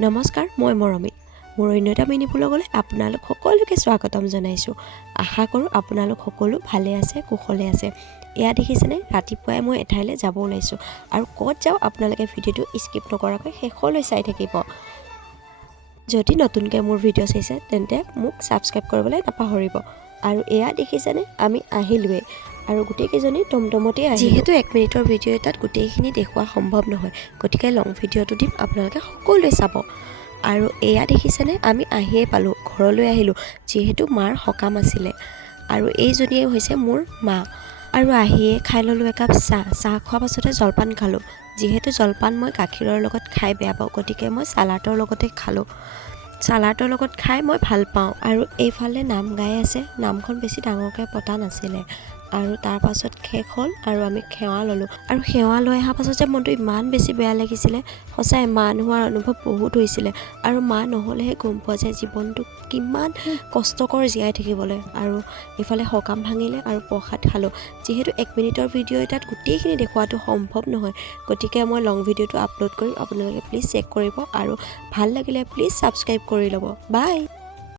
নমস্কাৰ, মই মৰমী। মোৰ অন্য এটা মিনি ব্লগলৈ আপোনালোক সকলোকে স্বাগতম জনাইছোঁ। আশা কৰোঁ আপোনালোক সকলো ভালে আছে, কুশলে আছে। এয়া দেখিছেনে, ৰাতিপুৱাই মই এঠাইলৈ যাব ওলাইছোঁ আৰু ক'ত যাওঁ আপোনালোকে ভিডিঅ'টো স্কিপ নকৰাকৈ শেষলৈ চাই থাকিব। যদি নতুনকৈ মোৰ ভিডিঅ' চাইছে তেন্তে মোক ছাবস্ক্ৰাইব কৰিবলৈ নাপাহৰিব। আৰু এয়া দেখিছেনে, আমি আহিলোৱেই আৰু গোটেইকেইজনী টমটমতেই আহিলোঁ। যিহেতু 1 মিনিটৰ ভিডিঅ' এটাত গোটেইখিনি দেখুওৱা সম্ভৱ নহয়, গতিকে লং ভিডিঅ'টো দিম, আপোনালোকে সকলোৱে চাব। আৰু এয়া দেখিছেনে, আমি আহিয়ে পালোঁ, ঘৰলৈ আহিলোঁ, যিহেতু মাৰ সকাম আছিলে। আৰু এইজনীয়ে হৈছে মোৰ মা। আৰু আহিয়ে খাই ল'লোঁ একাপ চাহ খোৱাৰ পাছতে জলপান খালোঁ। যিহেতু জলপান মই গাখীৰৰ লগত খাই বেয়া পাওঁ, গতিকে মই চালাডৰ লগতে খালোঁ। চালাডৰ লগত খাই মই ভাল পাওঁ। আৰু এইফালে নাম গাই আছে, নামখন বেছি ডাঙৰকৈ পতা নাছিলে। আৰু তাৰ পাছত শেষ হ'ল আৰু আমি সেৱা ল'লোঁ। আৰু সেৱা লৈ অহাৰ পাছত যে মনটো ইমান বেছি বেয়া লাগিছিলে, সঁচাই মা নোহোৱাৰ অনুভৱ বহুত হৈছিলে। আৰু মা নহ'লেহে গম পোৱা যায় জীৱনটো কিমান কষ্টকৰ জীয়াই থাকিবলৈ। আৰু এইফালে সকাম ভাঙিলে আৰু প্ৰসাদ খালোঁ। যিহেতু 1 মিনিটৰ ভিডিঅ' এটাত গোটেইখিনি দেখুওৱাটো সম্ভৱ নহয়, গতিকে মই লং ভিডিঅ'টো আপলোড কৰিম, আপোনালোকে প্লিজ চেক কৰিব আৰু ভাল লাগিলে প্লিজ ছাবস্ক্ৰাইব কৰি ল'ব। বাই।